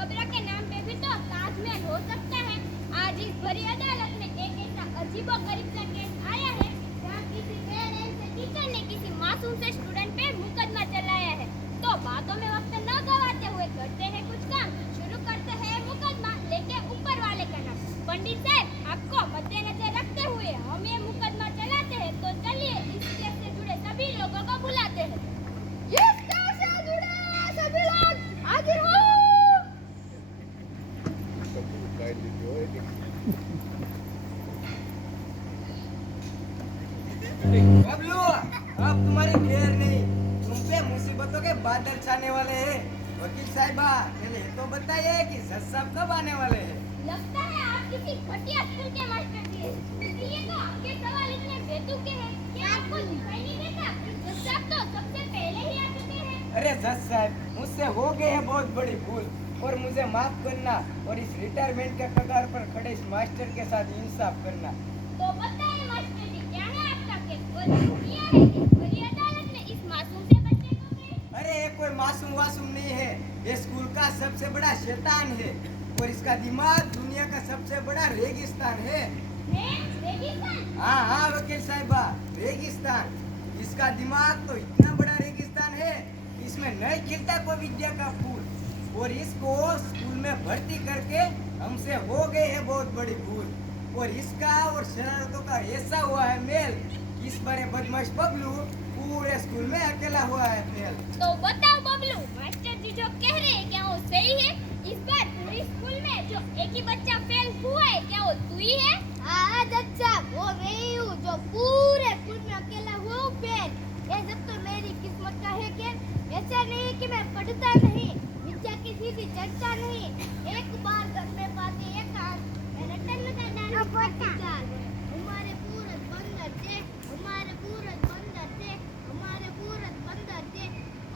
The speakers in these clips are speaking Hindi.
मकबरा के नाम पे भी तो ताजमहल हो सकता है। आज इस भरी अदालत में एक ऐसा अजीबोगरीब सा केस आया है जहाँ किसी पेरेंट्स से टीचर ने किसी मासूम से स्टूडेंट पे मुकदमा चलाया है। तो बातों में वक्त न गवाते हुए करते हैं कुछ काम, शुरू करते हैं मुकदमा लेके ऊपर वाले का नाम। पंडित साहब, आपको मद्देनजर रखते हुए हम ये मुकदमा चलाते हैं, तो चलिए इस केस से जुड़े सभी लोगों को बुलाते हैं। इस केस से जुड़े सभी लोग हाजिर हो। बबलू, अब तुम्हारी खैर नहीं, तुम पे मुसीबतों के बादल छाने वाले हैं। वकील साहिबा, पहले तो बताइए कि जज साहब कब आने वाले हैं? लगता है आप किसी घटिया स्कूल के मास्टर जी हैं। इसलिए तो आपके सवाल इतने बेतुके हैं कि आपको दिखाई नहीं देता कि जज साहब तो सबसे पहले ही आ चुके हैं। अरे जज साहब, मुझसे हो गई है बहुत बड़ी भूल और मुझे माफ करना और इस रिटायरमेंट के कगार पर खड़े इस मास्टर के साथ इंसाफ करना। तो बताइए मास्टर जी, क्या है आपका केस? और किया है कि बड़ी अदालत में इस मासूम से बच्चे को गए? अरे ये कोई मासूम वासूम नहीं है, ये स्कूल का सबसे बड़ा शैतान है और इसका दिमाग दुनिया का सबसे बड़ा रेगिस्तान है। रेगिस्तान? हाँ वकील साहिबा, रेगिस्तान। इसका दिमाग तो इतना बड़ा रेगिस्तान है, इसमें नहीं खिलता कोई विद्या का फूल और इसको स्कूल में भर्ती करके हमसे हो गए है बहुत बड़ी भूल। और इसका और शरारतों का ऐसा हुआ है मेल, इस बड़े बदमाश बबलू पूरे स्कूल में अकेला हुआ है फेल। तो बताओ बबलू, मास्टर जी जो कह रहे हैं क्या वो सही है? इस बार पूरे स्कूल में जो एक ही बच्चा फेल हुआ है, क्या वो तू ही है? हाँ जज साहब, वो मैं ही हूँ जो पूरे स्कूल में अकेला हुआ हूँ फेल। ये सब तो मेरी किस्मत का है क्या? ऐसा नहीं कि मैं पढ़ता नहीं, विद्या की सीधी चर्चा नहीं। एक बार घर में पाते एक आंख, मैंने टन का डाल चाल। हमारे पूरे बंदर थे, हमारे पूरे बंदर थे, हमारे पूरे बंदर थे।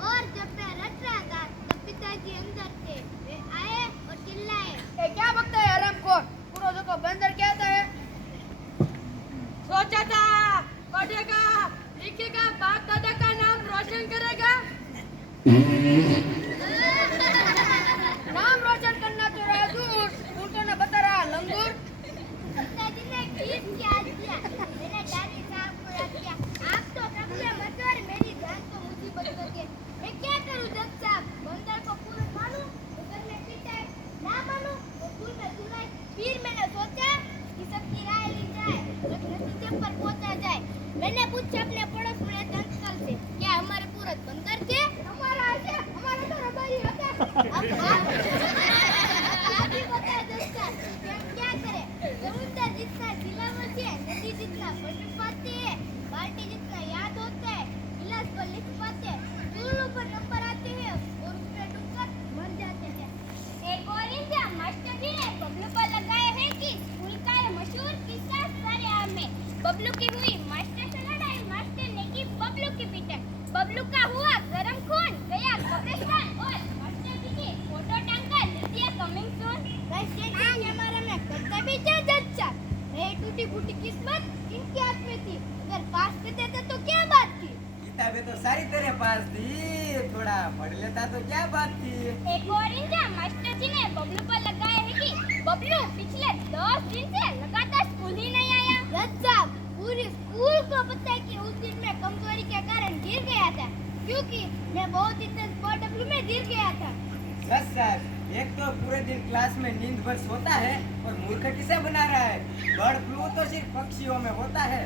और जब मैं रट रहा था तब पिताजी अंदर थे, वे आए और चिल्लाए, ये क्या बकता है हरामखोर? पूरों को बंदर कहता है। सोचा था पढ़ेगा लिखेगा, बाप दादा का नाम रोशन करेगा। नाम रोशन करना तो रहा दूर, तू तो न बता रहा लंगूर। पिताजी ने ठीक क्या किया, मैंने दादी साहब को याद किया। आप तो सबसे मशहूर, मेरी जान को मुसीबत करके मैं क्या करूं जज साहब? बंदर को पूरा मानूं तो घर में पिटाए, ना मानूं तो स्कूल में सुनाए। फिर मैंने सोचा कि सबकी राय ली जाए तो नतीजे पर पहुंचा जाए। मैंने पूछा अपने पड़ोस में एक अंकल से, क्या हमारे पूरे बंदर थे? हमारा है, हमारा तो रबारी होता है। आप ही बताए जज साहब, क्या करें? समुद्र जितना सिलावट है, नदी जितना पढ़ पाते हैं, बाल्टी जितना याद होता है, गिलास को लिख पाते हैं, चूल्हों पर नंबर आते हैं और उसमें डूबकर मर जाते हैं। एक और इल्जाम मास्टर जी ने बबलू पर लगाया है कि स्कूल का ये मशहूर किस्सा सरेआम में बबलू की हुई मास्टर से लड़ाई, मास्टर ने की बबलू की पिटाई। बबलू का हुआ गरम खून, गया कब्रिस्तान और मास्टर जी की फोटो टांगकर लिखिए कमिंग सून। कैसे हमारा में करता भी क्या जज साहब? मेरी टूटी फूटी किस्मत इनके हाथ में थी, अगर पास कर देते तो क्या बात थी? किताबें तो सारी तेरे पास थी, थोड़ा पढ़ लेता तो क्या बात थी। एक और इल्जाम मास्टर जी ने बबलू पर लगाया है कि बबलू पिछले 10 दिन से लगातार स्कूल ही नहीं आया। जज साहब, पूरी स्कूल को पता है कि उस दिन मैं कमजोरी के कारण गिर गया था, क्योंकि मैं बहुत ही तेज बर्ड में गिर गया था। जज साहब, एक तो पूरे दिन क्लास में नींद भर सोता है और मूर्ख किसे बना रहा है? बर्ड फ्लू तो सिर्फ पक्षियों में होता है।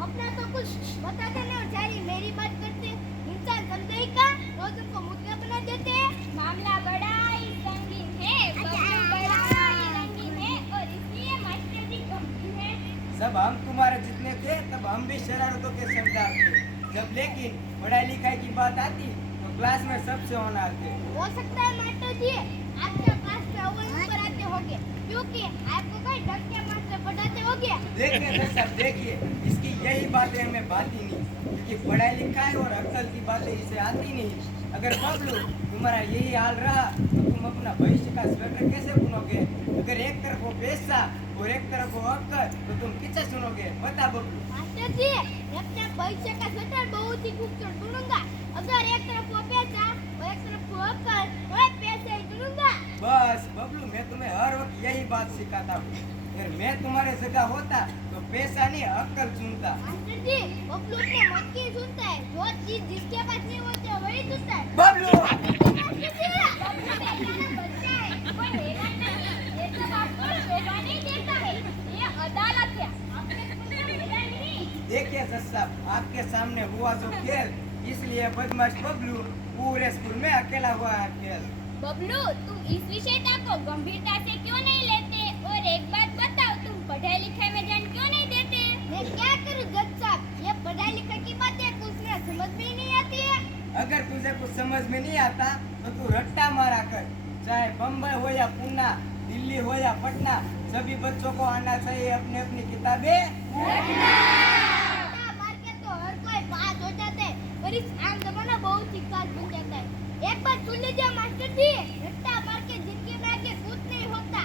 अपना तो कुछ बताते नहीं और सारी मेरी बात करते। इंसान समझे ही का, रोज उनको मुर्गा बना देते हैं। मामला बड़ा ही संगीन है, बबलू बड़ा ही रंगीन है और इसलिए मास्टर जी गंभीर है। जब हम तुम्हारे जितने थे तब हम भी शरारतों के सरदार थे, जब लेकिन पढ़ाई लिखाई की बात आती तो क्लास में सबसे होनहार थे। हो सकता है मास्टर जी आपके पास में अव्वल नंबर आते होंगे, क्योंकि आपको कोई ढंग के मास्टर पढ़ाते होंगे। देखिए जज साहब, देखिए इसकी यही बातें हमें भाती नहीं, क्योंकि पढ़ाई लिखाई और अक्ल की बातें इसे आती नहीं। अगर बबलू तुम्हारा यही हाल रहा तो तुम अपना भविष्य का स्वेटर कैसे बुनोगे? अगर एक तरफ हो पैसा और एक तरफ हो अक्ल तो तुम किसे सुनोगे? बता बबलू। मास्टर जी, मैं अपने भविष्य का स्वेटर बहुत ही खूबसूरत बुनूंगा। अगर एक तरफ वो पैसा और एक तरफ वो अक्ल, मैं पैसे ही चुनूंगा। बस बात सिखाता हूँ। अगर मैं तुम्हारे जगह होता तो पैसा नहीं अक्ल चुनता। मास्टर जी, बबलू अपने मन की सुनता है, जो चीज जिसके पास नहीं होती है वही सुनता है। बबलू मास्टर जी, बबलू बेचारा बच्चा है, कोई हैरान नहीं, ये सब आपको शोभा नहीं देता है। ये अदालत है, आपने कुछ हैरान नहीं। देखिए जज साहब, आपके सामने हुआ जो खेल, इसलिए बदमाश बबलू पूरे स्कूल में अकेला हुआ है खेल। बबलू, तुम इस विषयता को गंभीरता से क्यों नहीं लेते? और एक बात बताओ, तुम पढ़ाई लिखाई में ध्यान क्यों नहीं देते? मैं क्या करूं जज साहब, ये पढ़ाई लिखाई की बातें कुछ में समझ में ही नहीं आती है। अगर तुझे कुछ समझ में नहीं आता तो तू रट्टा मारा कर, चाहे बम्बई हो या पूना, दिल्ली हो या पटना, सभी बच्चों को आना चाहिए अपनी अपनी किताबें। रट्टा मार के तो हर कोई पास हो जाता है, पर इस आम जमाना बहुत ही खास बन जाता है। एक बात सुन लीजिए मास्टर जी, रट्टा मार के जिंदगी में आगे कुछ नहीं होता।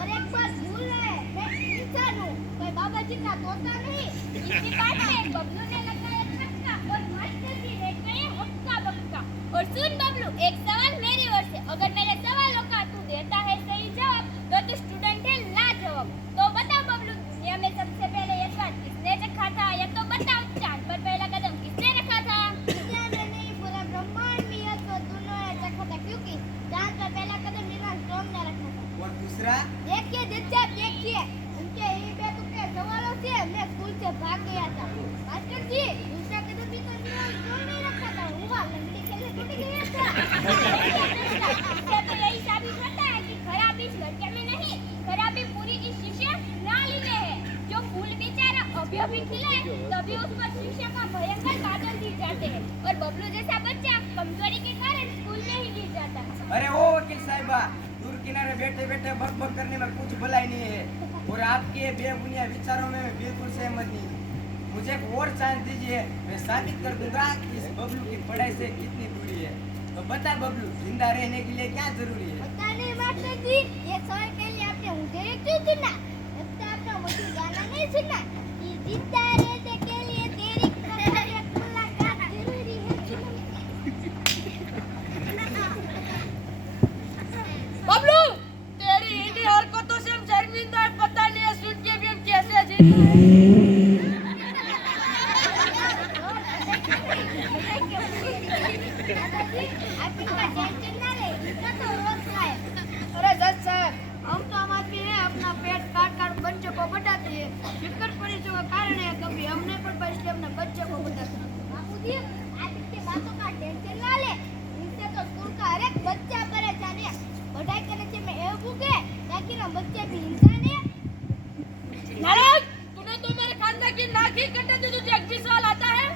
और एक बात भूल रहे हैं, मैं इंसान हूँ, कोई बाबा जी का तोता नहीं। इसी बात में बबलू ने लगाया छक्का और मास्टर जी ने गए हक्का बक्का। और सुन बबलू, एक सवाल मेरी ओर से, अगर मेरे सवालों का तू देता है सही जवाब तो तू स्टूडेंट है लाजवाब। तो बताओ बबलू, दुनिया में सबसे पहले ये बात किसने रखा था? या तो बताओ, चांद पर पहला कदम किसने रखा था? दुनिया में नहीं, पूरा ब्रह्मांड में यह तो दोनों ने रखा था, क्योंकि चांद पर पहला कदम नील आर्मस्ट्रांग ने रखा था। और दूसरा, देखिए जज साहब, देखिए उनके ही बेतुके सवालों से मैं स्कूल से भाग गया था। मास्टर जी, दूसरा कदम भी तो नील आर्मस्ट्रांग ने रखा था, हुआ लंगड़ी खेलने थोड़ी गया था। इससे तो यही साबित होता है कि खराबी इस लड़के में नहीं, खराबी पूरी इस शिष्य नाली में है। जो फूल बेचारा अभी खिला है, तभी उस पर शिष्य का भयंकर बादल गिर जाते हैं। और बबलू जैसा बच्चा कमजोरी के कारण स्कूल में ही गिर जाता है। अरे ओ वकील साहिबा, दूर किनारे बैठे बैठे बक बक करने में कुछ भलाई नहीं है। और आपके बेबुनियाद विचारों में मैं बिल्कुल सहमत नहीं हूँ। मुझे एक और चांस दीजिए, मैं साबित कर दूंगा कि इस बबलू की पढ़ाई से कितनी दूरी है। तो बता बबलू, जिंदा रहने के लिए क्या जरूरी है? पता नहीं मास्टर जी, ये सवाल के लिए आपने मुझे क्यों चुना? लगता आपने मुझे गाना नहीं सुना कि जिंदा रहने के लिए तेरी मुलाकात जरूरी है। बबलू, तेरी इन्हीं हरकतों से हम शर्मिंदा हैं, पता नहीं है सुन के भी हम कैसे जीते। दादाजी, आप इनका टेंशन ना ले, इसका तो रोज का है। अरे जज साहब, हम तो आम आदमी हैं, अपना पेट काट काट बच्चों को बढ़ाते हैं। फिक्र परेशानी का कारण है, कभी हमने पर पर इसलिए अपने बच्चे को बढ़ाते हैं। बापूजी, आप इनकी बातों का टेंशन ना ले, इनसे तो स्कूल का हर एक बच्चा परेशान है। पढ़ाई करने से मैं ये भूखे, ताकि ना बच्चे भी इंसान है। नारायण, तूने तो मेरे खानदान की नाक ही कटा दी, तुझे एक भी सवाल आता है?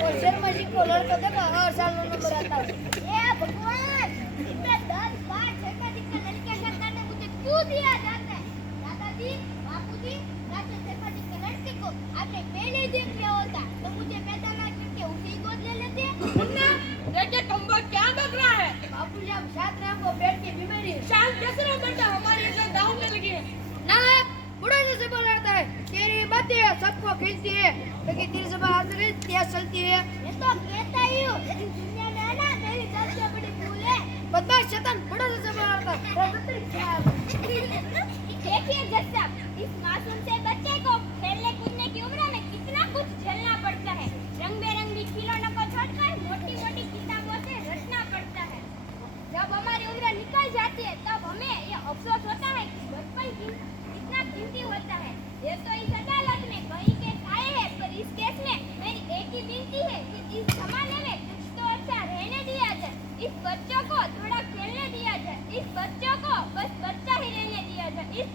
और शर्मा जी को लड़का देखा, हर साल नंबर आता है। ये भगवान, इतना 10 बार शर्मा जी का लड़के का करने मुझे क्यों दिया जाता है? दादाजी, बापूजी, राजा शर्मा जी के लड़के को आपने पहले ही देख लिया होता तो मुझे पैदा ना करके उसे ही गोद ले लेते। मुन्ना, देखिए कम्बा क्या बक रहा है? बापूजी, आप साथ रहे, हमको पेट की बीमारी है। शांत कैसे रहो बेटा, हमारी इज्जत दांव में लगी है। नालायक, बुढ़े जैसे बोल रहा है, तेरी बातें सबको खींचती है, लेकिन तेरी ज़बान आखिर तेज चलती है। मैं तो कहता ही हूँ, इस दुनिया में है ना, मेरी सबसे बड़ी भूल है। बदमाश शैतान, बुढ़े जैसे बोल रहा था। देखिए जज साहब, इस मासूम से बच्चे को खेलने कूदने की उम्र में कितना कुछ झेलना पड़ता है। रंग बिरंगी खिलौनों को छोड़कर मोटी मोटी किताबों से रटना पड़ता है। जब हमारी उम्र निकल जाती है तब हमें ये अफसोस होता है कि बचपन कितना कीमती होता है। ये तो इस अदालत में कई केस आए हैं, पर इस केस में मेरी एक ही विनती है कि इस जमाने में कुछ तो अच्छा रहने दिया जाए। इस बच्चों को थोड़ा खेलने दिया जाए। इस बच्चों को बस बच्चा ही रहने दिया जाए। इस